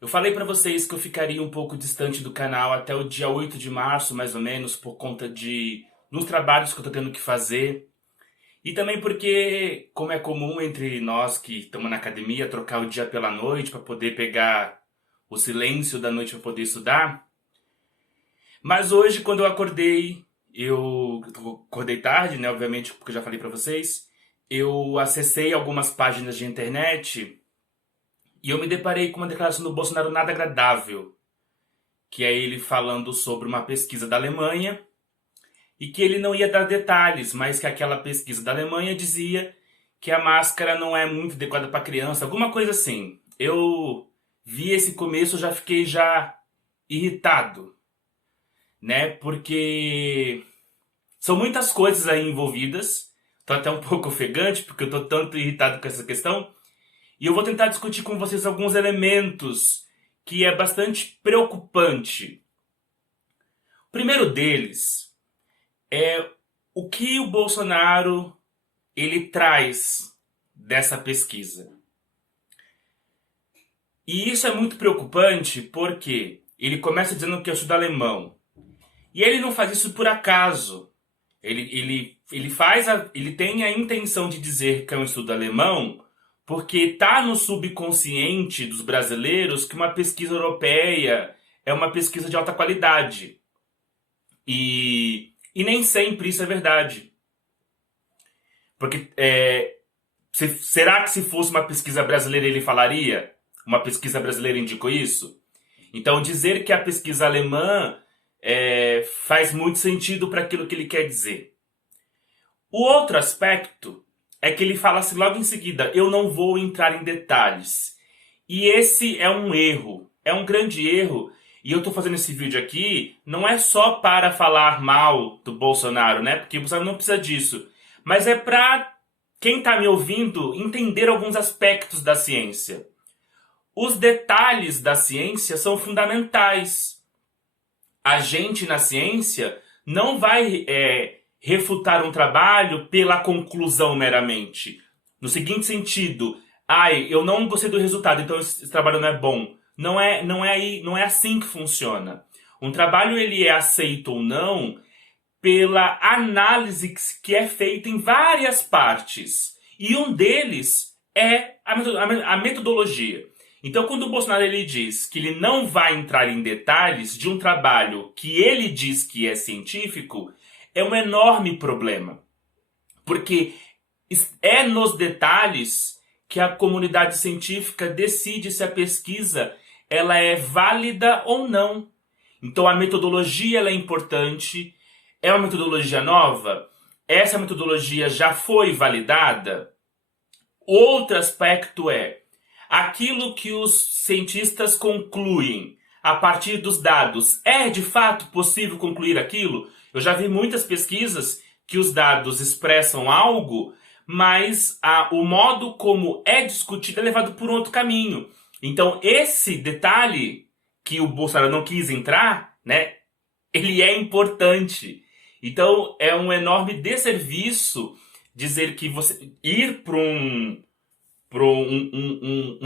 Eu falei pra vocês que eu ficaria um pouco distante do canal até o dia 8 de março, mais ou menos, por conta de uns trabalhos que eu tô tendo que fazer. E também porque, como é comum entre nós que estamos na academia, trocar o dia pela noite para poder pegar o silêncio da noite para poder estudar. Mas hoje, quando eu acordei, eu acordei tarde, né? Obviamente, porque eu já falei pra vocês. Eu acessei algumas páginas de internet e eu me deparei com uma declaração do Bolsonaro nada agradável, que é ele falando sobre uma pesquisa da Alemanha e que ele não ia dar detalhes, mas que aquela pesquisa da Alemanha dizia que a máscara não é muito adequada para criança, alguma coisa assim. Eu vi esse começo, já fiquei já irritado, né? Porque são muitas coisas aí envolvidas. Tô até um pouco ofegante porque eu tô tanto irritado com essa questão. E eu vou tentar discutir com vocês alguns elementos que é bastante preocupante. O primeiro deles é o que o Bolsonaro ele traz dessa pesquisa. E isso é muito preocupante porque ele começa dizendo que eu estudo alemão. E ele não faz isso por acaso. Ele tem a intenção de dizer que é um estudo alemão porque está no subconsciente dos brasileiros que uma pesquisa europeia é uma pesquisa de alta qualidade. E nem sempre isso é verdade. Porque será que se fosse uma pesquisa brasileira ele falaria? Uma pesquisa brasileira indicou isso? Então dizer que a pesquisa alemã faz muito sentido para aquilo que ele quer dizer. O outro aspecto é que ele fala assim logo em seguida, eu não vou entrar em detalhes. E esse é um erro, é um grande erro. E eu estou fazendo esse vídeo aqui não é só para falar mal do Bolsonaro, né? Porque o Bolsonaro não precisa disso. Mas é para quem está me ouvindo entender alguns aspectos da ciência. Os detalhes da ciência são fundamentais. A gente na ciência não vai refutar um trabalho pela conclusão meramente. No seguinte sentido, eu não gostei do resultado, então esse trabalho não é bom. Não é assim que funciona. Um trabalho ele é aceito ou não pela análise que é feita em várias partes. E um deles é a metodologia. Então, quando o Bolsonaro ele diz que ele não vai entrar em detalhes de um trabalho que ele diz que é científico, é um enorme problema. Porque é nos detalhes que a comunidade científica decide se a pesquisa ela é válida ou não. Então, a metodologia ela é importante. É uma metodologia nova? Essa metodologia já foi validada? Outro aspecto é aquilo que os cientistas concluem a partir dos dados. É de fato possível concluir aquilo? Eu já vi muitas pesquisas que os dados expressam algo, mas o modo como é discutido é levado por outro caminho. Então, esse detalhe que o Bolsonaro não quis entrar, né, ele é importante. Então, é um enorme desserviço dizer que você ir para um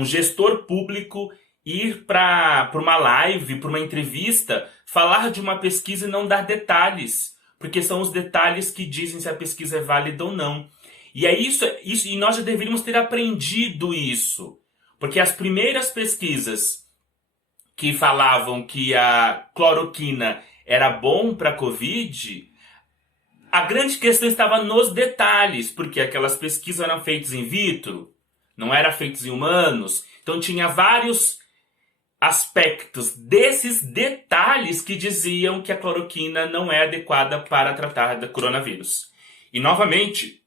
gestor público, ir para uma live, para uma entrevista, falar de uma pesquisa e não dar detalhes, porque são os detalhes que dizem se a pesquisa é válida ou não. E é isso, e nós já deveríamos ter aprendido isso, porque as primeiras pesquisas que falavam que a cloroquina era bom para a Covid, a grande questão estava nos detalhes, porque aquelas pesquisas eram feitas in vitro, não eram feitas em humanos. Então tinha vários aspectos desses detalhes que diziam que a cloroquina não é adequada para tratar do coronavírus. E novamente,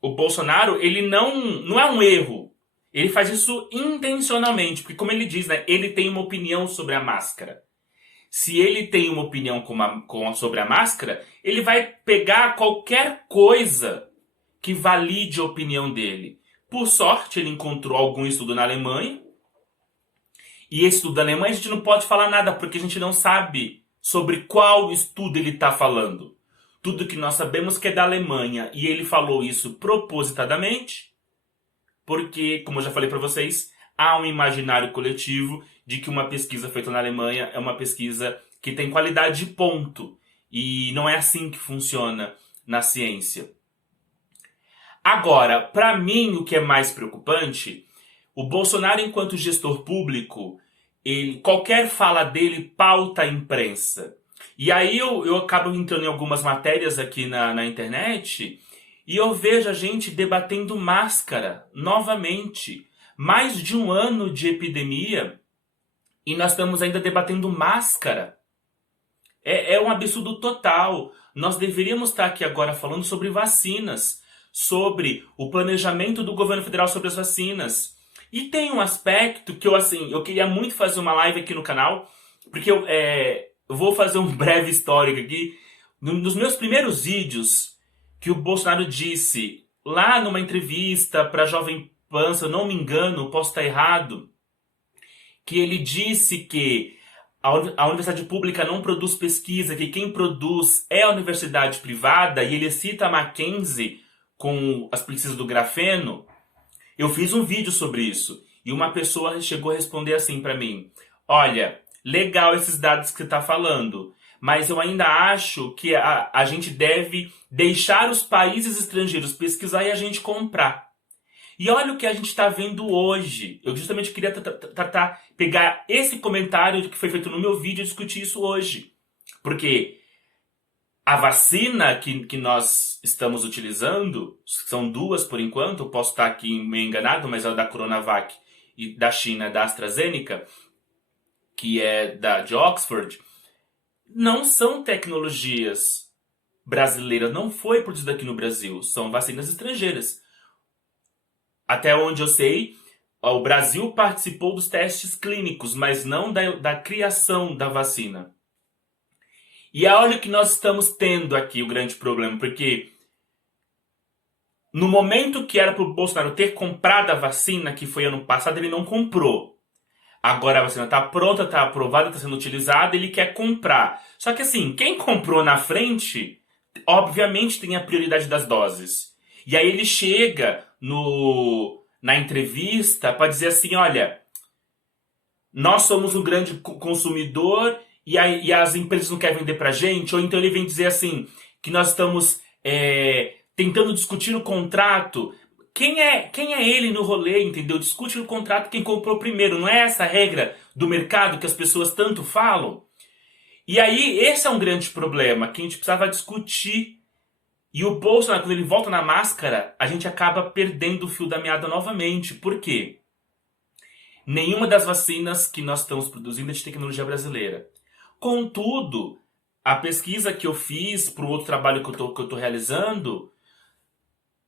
o Bolsonaro, ele não é um erro. Ele faz isso intencionalmente, porque como ele diz, né, ele tem uma opinião sobre a máscara. Se ele tem uma opinião sobre a máscara, ele vai pegar qualquer coisa que valide a opinião dele. Por sorte, ele encontrou algum estudo na Alemanha. E esse estudo da Alemanha a gente não pode falar nada, porque a gente não sabe sobre qual estudo ele está falando. Tudo que nós sabemos que é da Alemanha. E ele falou isso propositadamente, porque, como eu já falei para vocês, há um imaginário coletivo de que uma pesquisa feita na Alemanha é uma pesquisa que tem qualidade, ponto. E não é assim que funciona na ciência. Agora, para mim, o que é mais preocupante, o Bolsonaro, enquanto gestor público, qualquer fala dele pauta a imprensa. E aí eu acabo entrando em algumas matérias aqui na internet e eu vejo a gente debatendo máscara novamente. Mais de um ano de epidemia e nós estamos ainda debatendo máscara. É um absurdo total. Nós deveríamos estar aqui agora falando sobre vacinas, sobre o planejamento do governo federal sobre as vacinas. E tem um aspecto que eu queria muito fazer uma live aqui no canal, porque eu vou fazer um breve histórico aqui. Nos meus primeiros vídeos, que o Bolsonaro disse, lá numa entrevista para Jovem Pan, se eu não me engano, posso estar errado, que ele disse que a universidade pública não produz pesquisa, que quem produz é a universidade privada, e ele cita a Mackenzie com as pesquisas do grafeno. Eu fiz um vídeo sobre isso, e uma pessoa chegou a responder assim para mim: olha, legal esses dados que você está falando, mas eu ainda acho que a gente deve deixar os países estrangeiros pesquisar e a gente comprar. E olha o que a gente está vendo hoje. Eu justamente queria pegar esse comentário que foi feito no meu vídeo e discutir isso hoje. Porque a vacina que nós estamos utilizando, são duas por enquanto, eu posso estar aqui meio enganado, mas é a da Coronavac e da China, da AstraZeneca, que é de Oxford, não são tecnologias brasileiras, não foi produzida aqui no Brasil, são vacinas estrangeiras. Até onde eu sei, o Brasil participou dos testes clínicos, mas não da criação da vacina. E olha o que nós estamos tendo aqui, o grande problema, porque no momento que era para o Bolsonaro ter comprado a vacina, que foi ano passado, ele não comprou. Agora a vacina está pronta, está aprovada, está sendo utilizada, ele quer comprar. Só que assim, quem comprou na frente, obviamente tem a prioridade das doses. E aí ele chega na entrevista para dizer assim, olha, nós somos um grande consumidor e as empresas não querem vender pra gente. Ou então ele vem dizer assim, que nós estamos tentando discutir o contrato. Quem é ele no rolê, entendeu? Discute o contrato quem comprou primeiro. Não é essa a regra do mercado que as pessoas tanto falam? E aí esse é um grande problema que a gente precisava discutir. E o Bolsonaro, quando ele volta na máscara, a gente acaba perdendo o fio da meada novamente. Por quê? Nenhuma das vacinas que nós estamos produzindo é de tecnologia brasileira. Contudo, a pesquisa que eu fiz para o outro trabalho que eu tô realizando,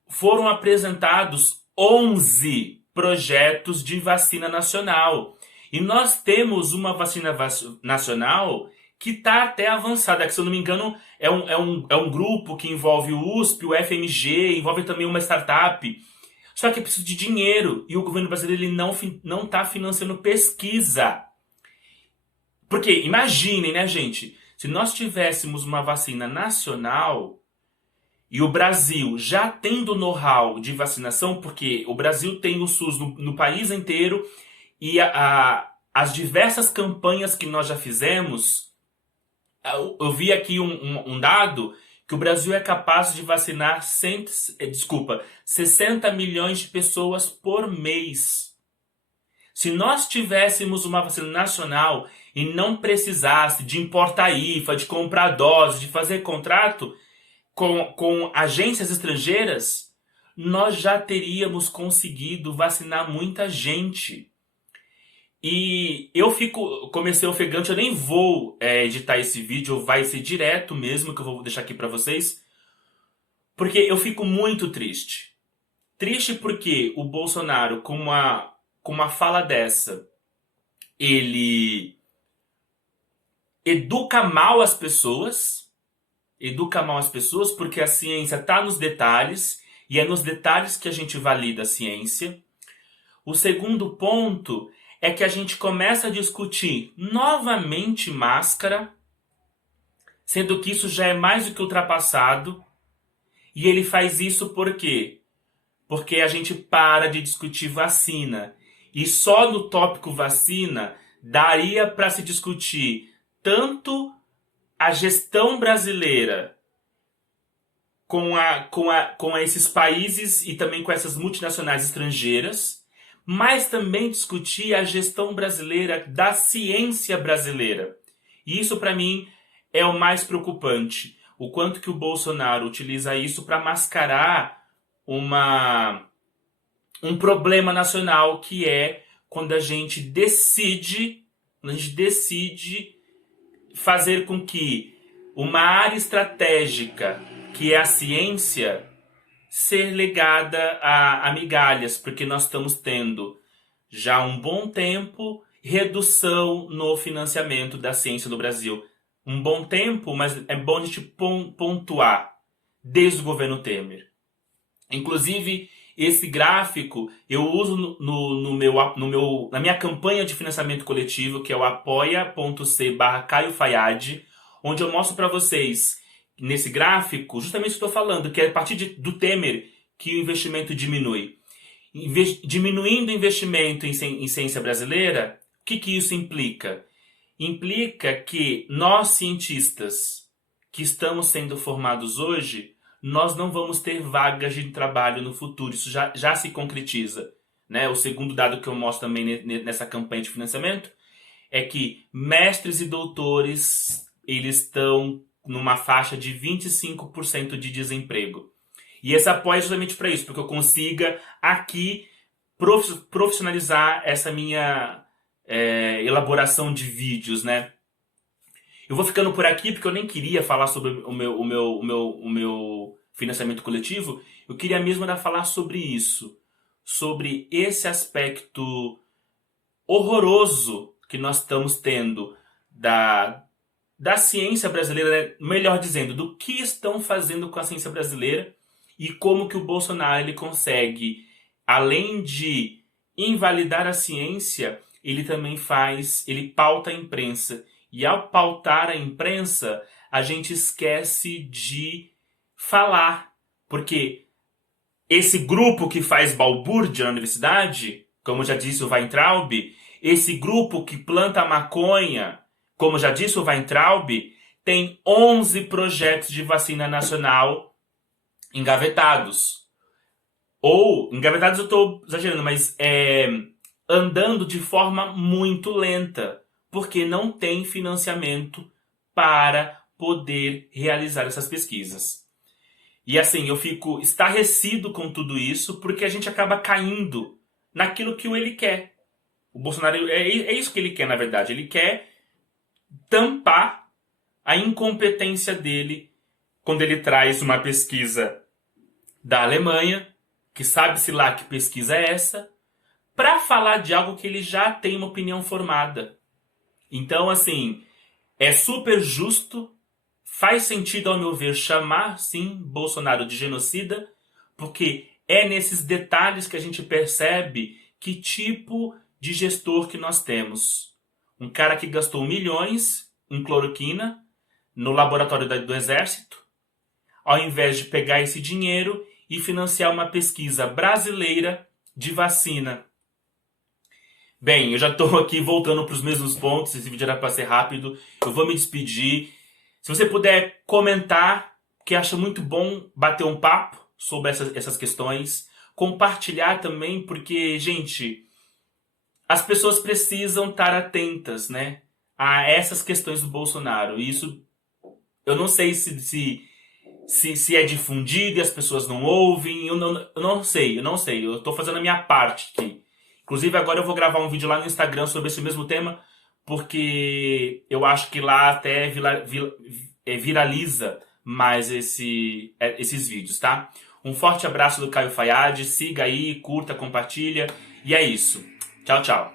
foram apresentados 11 projetos de vacina nacional. E nós temos uma vacina nacional que está até avançada, que se eu não me engano é um grupo que envolve o USP, o FMG, envolve também uma startup. Só que é preciso de dinheiro e o governo brasileiro ele não está financiando pesquisa. Porque imaginem, né, gente, se nós tivéssemos uma vacina nacional e o Brasil já tendo know-how de vacinação, porque o Brasil tem o SUS no país inteiro e as diversas campanhas que nós já fizemos. Eu vi aqui um dado que o Brasil é capaz de vacinar 60 milhões de pessoas por mês. Se nós tivéssemos uma vacina nacional e não precisasse de importar IFA, de comprar doses, de fazer contrato com agências estrangeiras, nós já teríamos conseguido vacinar muita gente. E comecei ofegante, eu nem vou editar esse vídeo, vai ser direto mesmo, que eu vou deixar aqui pra vocês. Porque eu fico muito triste. Triste porque o Bolsonaro, com uma fala dessa, ele educa mal as pessoas, porque a ciência tá nos detalhes, e é nos detalhes que a gente valida a ciência. O segundo ponto é que a gente começa a discutir novamente máscara, sendo que isso já é mais do que ultrapassado. E ele faz isso por quê? Porque a gente para de discutir vacina. E só no tópico vacina daria para se discutir tanto a gestão brasileira com esses países e também com essas multinacionais estrangeiras, mas também discutir a gestão brasileira da ciência brasileira. E isso, para mim, é o mais preocupante. O quanto que o Bolsonaro utiliza isso para mascarar um problema nacional, que é quando a gente decide fazer com que uma área estratégica, que é a ciência, ser legada a migalhas, porque nós estamos tendo já há um bom tempo redução no financiamento da ciência no Brasil. Um bom tempo, mas é bom a gente pontuar, desde o governo Temer. Inclusive, esse gráfico eu uso na minha campanha de financiamento coletivo, que é o apoia.c/Caio Fayad, onde eu mostro para vocês, nesse gráfico, justamente o que estou falando, que é a partir do Temer que o investimento diminui. Diminuindo o investimento em ciência brasileira, o que isso implica? Implica que nós, cientistas que estamos sendo formados hoje, nós não vamos ter vagas de trabalho no futuro. Isso já se concretiza, né? O segundo dado que eu mostro também nessa campanha de financiamento é que mestres e doutores, eles estão numa faixa de 25% de desemprego. E esse apoio é justamente para isso, porque eu consiga aqui profissionalizar essa minha elaboração de vídeos, né? Eu vou ficando por aqui porque eu nem queria falar sobre o meu financiamento coletivo. Eu queria mesmo era falar sobre isso, sobre esse aspecto horroroso que nós estamos tendo da ciência brasileira, melhor dizendo, do que estão fazendo com a ciência brasileira e como que o Bolsonaro ele consegue, além de invalidar a ciência, ele também ele pauta a imprensa. E ao pautar a imprensa, a gente esquece de falar. Porque esse grupo que faz balbúrdia na universidade, como já disse o Weintraub, esse grupo que planta maconha, como já disse o Weintraub, tem 11 projetos de vacina nacional engavetados. Ou, engavetados eu estou exagerando, mas andando de forma muito lenta, porque não tem financiamento para poder realizar essas pesquisas. E assim, eu fico estarrecido com tudo isso, porque a gente acaba caindo naquilo que ele quer. O Bolsonaro, é isso que ele quer, na verdade. Ele quer tampar a incompetência dele quando ele traz uma pesquisa da Alemanha, que sabe-se lá que pesquisa é essa, para falar de algo que ele já tem uma opinião formada. Então, assim, é super justo, faz sentido, ao meu ver, chamar, sim, Bolsonaro de genocida, porque é nesses detalhes que a gente percebe que tipo de gestor que nós temos. Um cara que gastou milhões em cloroquina no laboratório do Exército, ao invés de pegar esse dinheiro e financiar uma pesquisa brasileira de vacina. Bem, eu já estou aqui voltando para os mesmos pontos, esse vídeo era para ser rápido, eu vou me despedir. Se você puder comentar, que acha muito bom bater um papo sobre essas questões, compartilhar também, porque, gente, as pessoas precisam estar atentas, né, a essas questões do Bolsonaro. E isso, eu não sei se é difundido e as pessoas não ouvem, eu não sei, eu estou fazendo a minha parte aqui. Inclusive agora eu vou gravar um vídeo lá no Instagram sobre esse mesmo tema, porque eu acho que lá até viraliza mais esses vídeos, tá? Um forte abraço do Caio Fayad, siga aí, curta, compartilha, e é isso. Tchau, tchau.